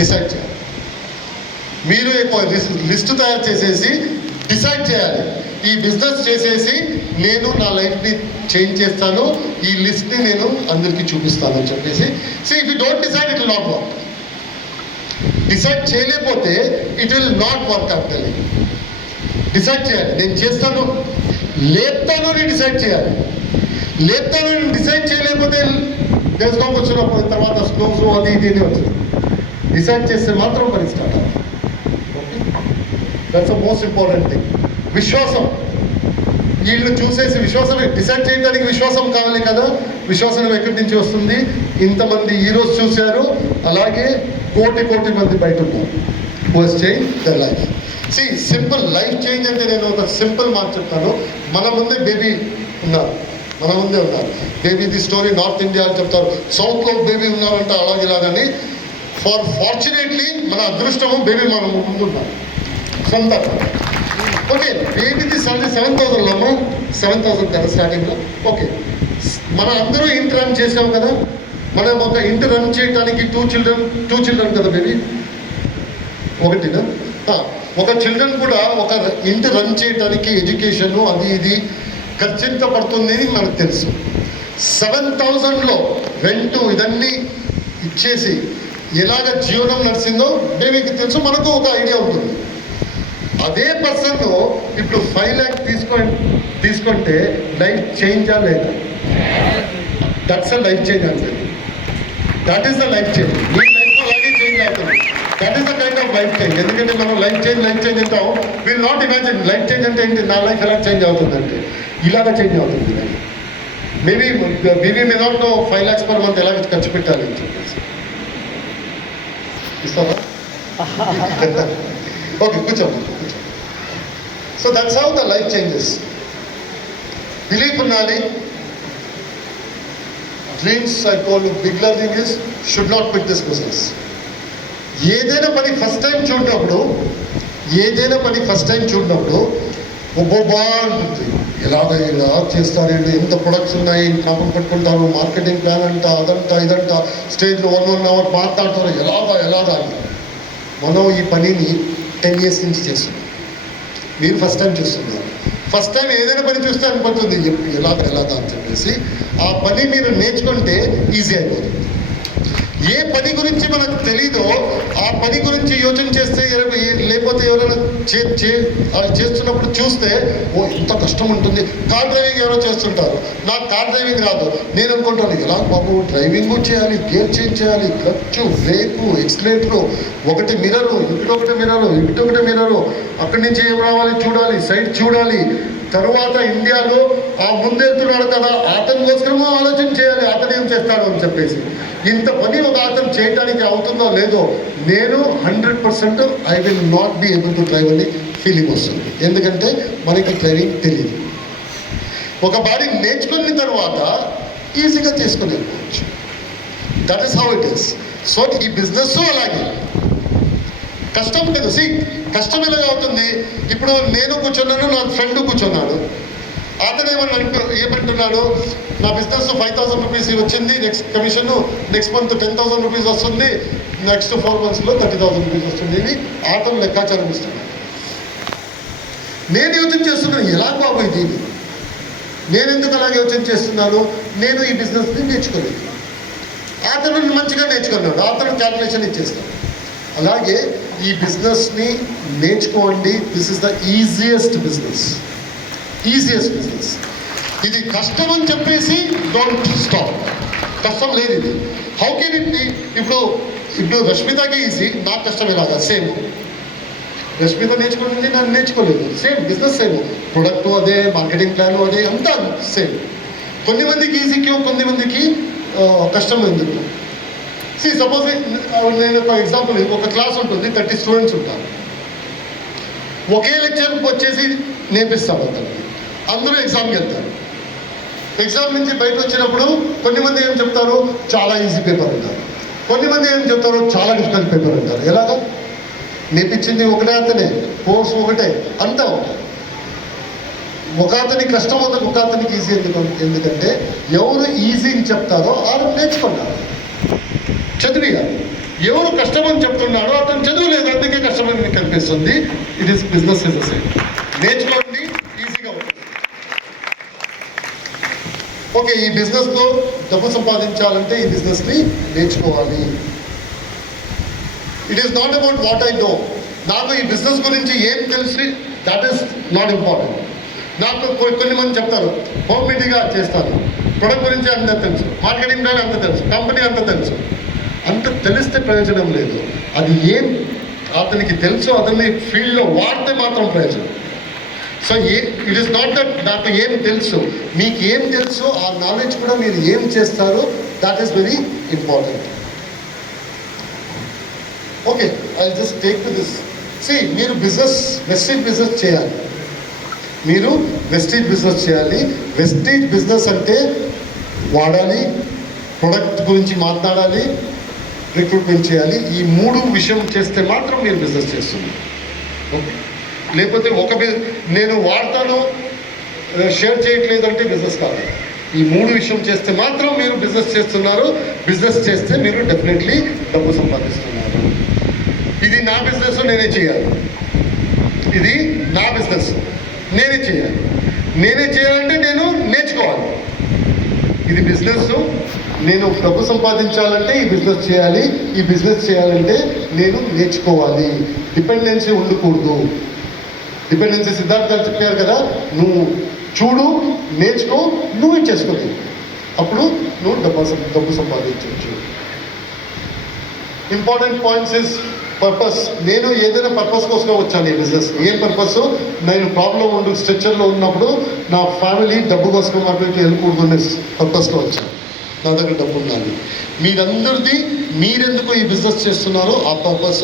Decide చేయాలి. మీరు list తయారు చేసేసి డిసైడ్ చేయాలి, ఈ బిజినెస్ చేసేసి నేను నా లైఫ్ని చేంజ్ చేస్తాను, ఈ లిస్ట్ని నేను అందరికీ చూపిస్తాను అని చెప్పేసి. If you don't decide it will not work. Decide చేయలేకపోతే it will not work. Actually decide చేయాలి, నేను చేస్తాను, లేపుతాను అని డిసైడ్ చేయాలి. లేపుతాను అని డిసైడ్ చేయలేకపోతే దేశం వచ్చినప్పుడు తర్వాత స్లోస్ అది ఇది అని వచ్చింది. డిసైడ్ చేస్తే మాత్రం పని స్టార్ట్ అవ్వాలి. That's the most important thing. విశ్వాసం, వీళ్ళు చూసేసి విశ్వాసం, డిసైడ్ చేయడానికి విశ్వాసం కావాలి కదా. విశ్వాసం ఎక్కడి నుంచి వస్తుంది? ఇంతమంది ఈరోజు చూశారు, అలాగే కోటి మంది బయట ఉన్నారు who has change their life. Simple life change అంటే నేను ఒక సింపుల్ మాట చెప్తాను. మన ముందే బేబీ ఉన్నారు, మన ముందే ఉన్నారు. బేబీది స్టోరీ నార్త్ ఇండియా అని చెప్తారు, సౌత్లో బేబీ ఉన్నారంటే అలాగని. ఫార్చునేట్లీ మన అదృష్టము బేబీ మన ముందు ఉన్నారు సొంతంగా. ఓకే, బేబీది 7,000 అమ్మా, 7,000 కదా స్టార్టింగ్లో. ఓకే, మన అందరూ ఇంటి రన్ చేసాం కదా. మనం ఒక ఇంటి రన్ చేయడానికి టూ చిల్డ్రన్ కదా బేబీ, ఒకటినా? ఒక చిల్డ్రన్ కూడా ఒక ఇంటి రన్ చేయడానికి ఎడ్యుకేషను అది ఇది ఖర్చు ఎంత పడుతుంది అని మనకు తెలుసు. 7,000లో రెంటు ఇదన్నీ ఇచ్చేసి ఎలాగ జీవనం నడిచిందో బేబీకి తెలుసు, మనకు ఒక ఐడియా ఉంటుంది. అదే పర్సన్ ఇప్పుడు 5 lakhs తీసుకుంటే లైఫ్ చేంజా లేదా? దట్స్ అ లైఫ్ చేంజ్ అంటే. That is the life change. Me life అలాగే చేంజ్ అవుతుంది. That is the kind of life change. ఎందుకంటే మనం లైఫ్ చేంజ్ అంటాం, will not imagine life change అంటే ఏంటి, నా లైఫ్ ఎలా చేంజ్ అవుతుందంటే ఇలాగ చేంజ్ అవుతుంది. Maybe may not know 5 lakhs per month ఎలాగ ఖర్చు పెట్టాలి అని చెప్పేసి. ఇస్తావా? ఓకే, కూర్చోండి. So that's how the life changes. Belief ఉండాలి. Dreams I told big learning is should not quit this business. ఏదైనా పని ఫస్ట్ టైం చూడనప్పుడు బాగుంటుంది. ఇలా చేస్తారు, ఎంత ప్రొడక్ట్స్ ఉన్నాయి, జ్ఞాపకం పెట్టుకుంటారు, మార్కెటింగ్ ప్లాన్ అంట, అదంట ఇదంట, స్టేజ్లో 1 hour మాట్లాడతారు, ఎలాగా అంటారు. మనం ఈ పనిని 10 years నుంచి చేస్తున్నాం. మీరు ఫస్ట్ టైం చూస్తున్నారు. ఫస్ట్ టైం ఏదైనా పని చూస్తే అనుకుంటుంది ఎలాగా అని చెప్పేసి. ఆ పని మీరు నేర్చుకుంటే ఈజీ అయిపోతుంది. ఏ పని గురించి మనకు తెలీదో ఆ పని గురించి యోచన చేస్తే, లేకపోతే ఎవరైనా చేస్తున్నప్పుడు చూస్తే ఓ ఇంత కష్టం ఉంటుంది. కార్ డ్రైవింగ్ ఎవరో చేస్తుంటారు, నాకు కార్ డ్రైవింగ్ రాదు. నేను అనుకుంటాను ఎలా బాబు డ్రైవింగ్ చేయాలి, గేర్ చేంజ్ చేయాలి, క్లచ్, బ్రేకు, ఎక్స్లేటరు, ఒకటి మిర్రరు, ఇటొకటి మిర్రరు, అక్కడి నుంచి ఏం రావాలి చూడాలి, సైడ్ చూడాలి. తరువాత ఇండియాలో ఆ ముందెళ్తున్నాడు కదా, అతని కోసమో ఆలోచన చేయాలి, అతను ఏం చేస్తాడు అని చెప్పేసి. ఇంత పని ఒక అతను చేయడానికి అవుతుందో లేదో, నేను 100% I will not be able to drive అని ఫీలింగ్ వస్తుంది. ఎందుకంటే మనకి డ్రైవింగ్ తెలియదు. ఒక బాడీ నేర్చుకున్న తర్వాత ఈజీగా చేసుకుని వెళ్ళిపోవచ్చు. That is how it is. So ఈ బిజినెస్ అలాగే కష్టం లేదు. కష్టం ఎలాగ అవుతుంది? ఇప్పుడు నేను కూర్చున్నాను, నా ఫ్రెండ్ కూర్చున్నాడు. అతను ఏమంటున్నాడు, నా బిజినెస్ 5,000 rupees వచ్చింది, next commission next month 10,000 rupees వస్తుంది, నెక్స్ట్ 4 monthsలో 30,000 rupees వస్తుంది అని అతను లెక్కాచారం ఇస్తున్నాడు. నేను యోచన చేస్తున్నాను, ఎలా బాబు ఇది, నేను ఎందుకు అలాగే యోచన చేస్తున్నాను? నేను ఈ బిజినెస్ని నేర్చుకోలేదు. అతను మంచిగా నేర్చుకున్నాడు, అతను క్యాల్కులేషన్ ఇచ్చేస్తాడు. అలాగే ఈ బిజినెస్ని నేర్చుకోండి. This is the easiest business. ఇది కష్టం అని చెప్పేసి డోంట్ స్టాప్. కష్టం లేదు ఇది. How can it be? ఇప్పుడు రష్మితకి ఈజీ, నాకు కష్టం ఎలాగా? సేమ్. రష్మిత నేర్చుకుంటుంది, నేను నేర్చుకోలేదు. సేమ్ బిజినెస్, సేమ్ ప్రొడక్ట్ అదే, మార్కెటింగ్ ప్లాన్ అదే, అంతా సేమ్. కొన్ని మందికి ఈజీ, కొన్ని మందికి కష్టం ఎందుకు? సపోజ్ నేను ఒక ఎగ్జాంపుల్, ఒక క్లాస్ ఉంటుంది, 30 students ఉంటారు. ఒకే లెక్చర్ వచ్చేసి నేర్పిస్తాం అతను, అందరూ ఎగ్జామ్కి వెళ్తారు. ఎగ్జామ్ నుంచి బయట వచ్చినప్పుడు కొన్ని మంది ఏం చెప్తారు, చాలా ఈజీ పేపర్ అంటారు. కొన్ని మంది ఏం చెప్తారు, చాలా డిఫికల్ట్ పేపర్ అంటారు. ఎలాగా? నేర్పించింది ఒకటే, అతనే, కోర్స్ ఒకటే, అంతా ఒకటే. ఒక అతనికి కష్టం అవుతుంది, ఒక అతనికి ఈజీ ఎందుకంటే ఎవరు ఈజీ అని చెప్తారో వాళ్ళు నేర్చుకుంటారు, చదివిగా. ఎవరు కష్టమని చెప్తున్నాడో అతను చదువు లేదు, అందుకే కష్టమని కనిపిస్తుంది. It is business is the same. నేర్చుకోండి, ఈజీగా ఉంటుంది. ఓకే, ఈ బిజినెస్లో డబ్బు సంపాదించాలంటే ఈ బిజినెస్ని నేర్చుకోవాలి. It is not about what I know. నాకు ఈ బిజినెస్ గురించి ఏం తెలిసి దట్ ఈస్ నాట్ ఇంపార్టెంట్. నాకు కొన్ని మంది చెప్తారు హోమ్ మీటింగ్గా చేస్తాను, ప్రొడక్ట్ గురించి అంత తెలుసు, మార్కెటింగ్ ప్లాన్ అంత తెలుసు, కంపెనీ అంత తెలుసు. అంత తెలిస్తే ప్రయోజనం లేదు. అది ఏం అతనికి తెలుసు, అతన్ని ఫీల్డ్లో వాడితే మాత్రం ప్రయోజనం. So it is not that నాకు ఏం తెలుసు, మీకు ఏం తెలుసు ఆ నాలెడ్జ్ కూడా మీరు ఏం చేస్తారో that is very important. Okay, I just take to this. మీరు వెస్టేజ్ బిజినెస్ చేయాలి. మీరు వెస్టేజ్ బిజినెస్ చేయాలి. వెస్టేజ్ బిజినెస్ అంటే వాడాలి, ప్రొడక్ట్ గురించి మాట్లాడాలి, రిక్రూట్మెంట్ చేయాలి. ఈ 3 విషయం చేస్తే మాత్రం మీరు బిజినెస్ చేస్తున్నారు. ఓకే, లేకపోతే నేను వాడతాను షేర్ చేయట్లేదు అంటే బిజినెస్ కాదు. ఈ 3 విషయం చేస్తే మాత్రం మీరు బిజినెస్ చేస్తున్నారు. బిజినెస్ చేస్తే మీరు డెఫినెట్లీ డబ్బు సంపాదిస్తున్నారు. ఇది నా బిజినెస్, నేనే చేయాలి. ఇది నా బిజినెస్, నేనే చేయాలి. నేనే చేయాలంటే నేను నేర్చుకోవాలి. ఇది బిజినెస్, నేను డబ్బు సంపాదించాలంటే ఈ బిజినెస్ చేయాలి. ఈ బిజినెస్ చేయాలంటే నేను నేర్చుకోవాలి. డిపెండెన్సీ ఉండకూడదు. డిపెండెన్సీ సిద్ధార్థ్ గారు చెప్పారు కదా, నువ్వు చూడు, నేర్చుకో, నువ్వే చేసుకోలేదు. అప్పుడు నువ్వు డబ్బు సంపాదించవచ్చు. Important points is purpose. నేను ఏదైనా పర్పస్ కోసం వచ్చాను ఈ బిజినెస్. ఏం పర్పస్? నేను ప్రాబ్లం స్ట్రక్చర్లో ఉన్నప్పుడు నా ఫ్యామిలీ డబ్బు కోసం అటు వెళ్ళకూడదు అనే పర్పస్లో వచ్చాను. నా దగ్గర డబ్బు ఉండాలి. మీరందరిది మీరెందుకు ఈ బిజినెస్ చేస్తున్నారో ఆ పర్పస్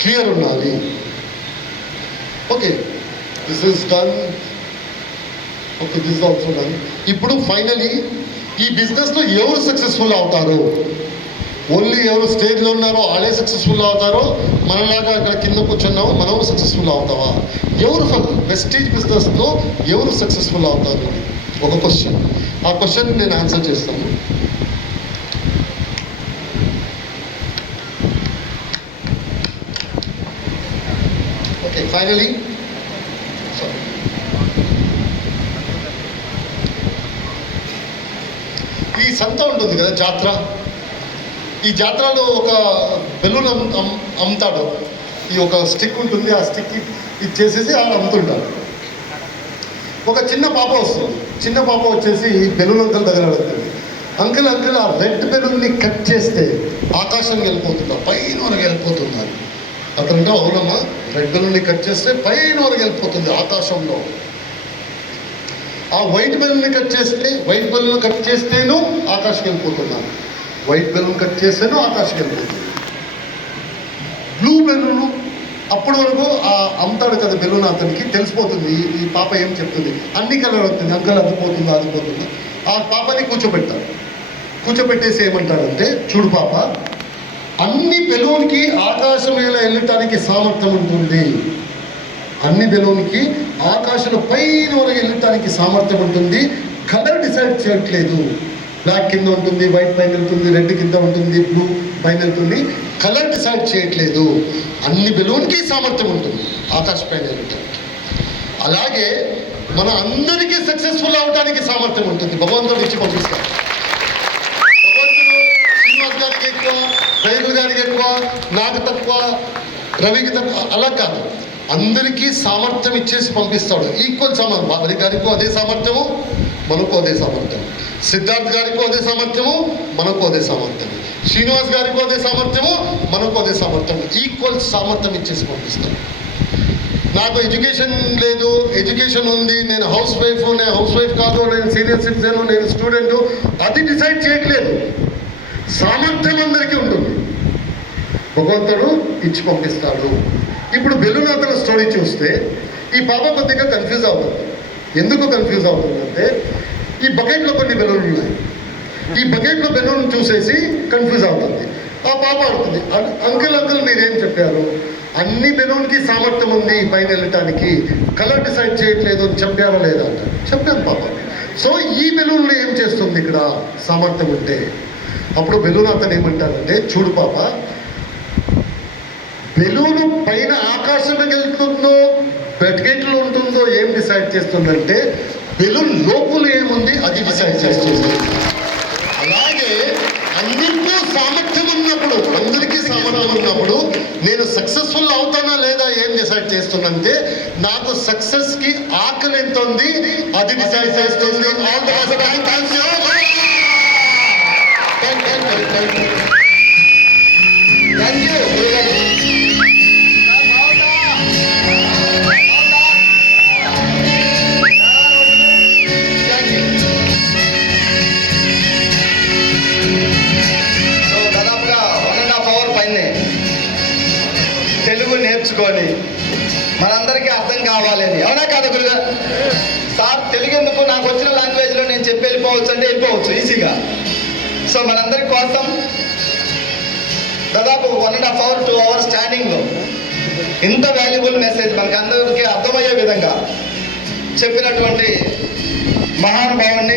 క్లియర్ ఉండాలి. Okay, this is done. Okay, this is also done. ఇప్పుడు ఫైనలీ ఈ బిజినెస్లో ఎవరు సక్సెస్ఫుల్ అవుతారు? ఓన్లీ ఎవరు స్టేజ్లో ఉన్నారో వాళ్ళే సక్సెస్ఫుల్ అవుతారో, మనలాగా అక్కడ కింద కూర్చున్నామో మనం సక్సెస్ఫుల్ అవుతావా? ఎవరు వెస్టేజ్ బిజినెస్లో ఎవరు సక్సెస్ఫుల్ అవుతారు? ఒక క్వశ్చన్. ఆ క్వశ్చన్ నేను ఆన్సర్ చేస్తాను. ఓకే, ఫైనలీ ఈ సంత ఉంటుంది కదా, జాతర. ఈ జాతరలో ఒక బెలూన్ అమ్ముతాడు. ఈ ఒక స్టిక్ ఉంటుంది, ఆ స్టిక్ ఇచ్చేసేసి ఆడ అమ్ముతుంటాడు. ఒక చిన్న పాప వస్తుంది. చిన్న పాప వచ్చేసి బెలూన్ అంకుల్ దగ్గర అడుగుతుంది, అంకుల్ అంకుల్ ఆ రెడ్ బెలూన్ని కట్ చేస్తే ఆకాశానికి వెళ్ళిపోతుందా, పైన వరకు వెళ్ళిపోతున్నారు? అతనంటే అవునమ్మా, రెడ్ బెలూన్ని కట్ చేస్తే పైన వరకు వెళ్ళిపోతుంది ఆకాశంలో. ఆ వైట్ బెలూన్ని కట్ చేస్తేనూ ఆకాశం వెళ్ళిపోతున్నాను. వైట్ బెలూన్ కట్ చేస్తేనూ ఆకాశం వెళ్ళిపోతుంది. బ్లూ బెలూన్ అప్పటి వరకు అమ్ముతాడు కదా బెలూన్, అతనికి తెలిసిపోతుంది ఈ పాప ఏం చెప్తుంది. అన్ని కలర్ అవుతుంది, అంకల్ అదిపోతుందా. ఆ పాపని కూర్చోబెట్టేసి ఏమంటాడంటే, చూడు పాప, అన్ని బెలూన్కి ఆకాశం ఎలా వెళ్ళటానికి సామర్థ్యం ఉంటుంది. అన్ని బెలూన్కి ఆకాశంలో పైన వరకు వెళ్ళటానికి సామర్థ్యం ఉంటుంది. కలర్ డిసైడ్ చేయట్లేదు. బ్లాక్ కింద ఉంటుంది, వైట్ పైన వెళ్తుంది, రెడ్ కింద ఉంటుంది, బ్లూ పైన వెళ్తుంది. కలర్ డిసైడ్ చేయట్లేదు. అన్ని బెలూన్కి సామర్థ్యం ఉంటుంది ఆకాశ పైన వెళ్ళటానికి. అలాగే మన అందరికీ సక్సెస్ఫుల్ అవడానికి సామర్థ్యం ఉంటుంది. భగవంతుడు ఇచ్చి పంపిస్తాడు. భగవంతుడు శ్రీనివాస్ గారికి ఎక్కువ, రైతులు గారికి ఎక్కువ, నాకు తక్కువ, రవికి తక్కువ, అలా కాదు. అందరికీ సామర్థ్యం ఇచ్చేసి పంపిస్తాడు. ఈక్వల్ సామర్థ్యం. వారి గారికి అదే సామర్థ్యము, మనకు అదే సామర్థ్యం. సిద్ధార్థ్ గారికి అదే సామర్థ్యము, మనకు అదే సామర్థ్యం. శ్రీనివాస్ గారికి అదే సామర్థ్యము, మనకు అదే సామర్థ్యం. ఈక్వల్ సామర్థ్యం ఇచ్చేసి పంపిస్తాడు. నాకు ఎడ్యుకేషన్ లేదు, ఎడ్యుకేషన్ ఉంది, నేను హౌస్ వైఫ్ కాదు, నేను సీనియర్ సిటిజన్, నేను స్టూడెంట్, అది డిసైడ్ చేయట్లేదు. సామర్థ్యం అందరికీ ఉంటుంది. భగవంతుడు ఇచ్చి పంపిస్తాడు. ఇప్పుడు బెలూన్ అతను స్టోరీ చూస్తే ఈ పాప కొద్దిగా కన్ఫ్యూజ్ అవుతుంది. ఎందుకు కన్ఫ్యూజ్ అవుతుందంటే, ఈ బకెట్లో కొన్ని బెలూన్లు ఉన్నాయి. ఈ బకెట్లో బెలూన్ చూసేసి కన్ఫ్యూజ్ అవుతుంది. ఆ పాప అడుగుతుంది, అంకుల్ మీరేం చెప్పారు? అన్ని బెలూన్కి సామర్థ్యం ఉంది పైన వెళ్ళటానికి, కలర్ డిసైడ్ చేయట్లేదు అని చెప్పారా లేదా అంట. చెప్పాను పాప. సో ఈ బెలూన్లో ఏం చేస్తుంది ఇక్కడ సామర్థ్యం ఉంటే? అప్పుడు బెలూన్ అతను ఏమంటారంటే, చూడు పాప, బెలూను పైన ఆకాశంలోకి వెళ్తుందో బకెట్లో ఉంటుందో ఏం డిసైడ్ చేస్తుందంటే బెలూన్ లోపల ఏముంది అది డిసైడ్ చేస్తుంది. అలాగే అందరికీ సామర్థ్యం ఉన్నప్పుడు నేను సక్సెస్ఫుల్ అవుతానా లేదా ఏం డిసైడ్ చేస్తుందంటే నాకు సక్సెస్కి ఆకలి ఎంత ఉంది అది డిసైడ్ చేస్తుంది. All the best. Thank you. Telugu నేర్చుకొని మనందరికీ అర్థం కావాలని, అవునా కాదా గురుగా? సార్ తెలుగు ఎందుకు, నాకు వచ్చిన లాంగ్వేజ్లో నేను చెప్పి వెళ్ళిపోవచ్చు అంటే వెళ్ళిపోవచ్చు ఈజీగా. సో మనందరి కోసం దాదాపు 1.5 hour 2 hours స్టాండింగ్లో ఇంత వాల్యుబుల్ మెసేజ్ మనకు అందరికీ అర్థమయ్యే విధంగా చెప్పినటువంటి మహానుభావుని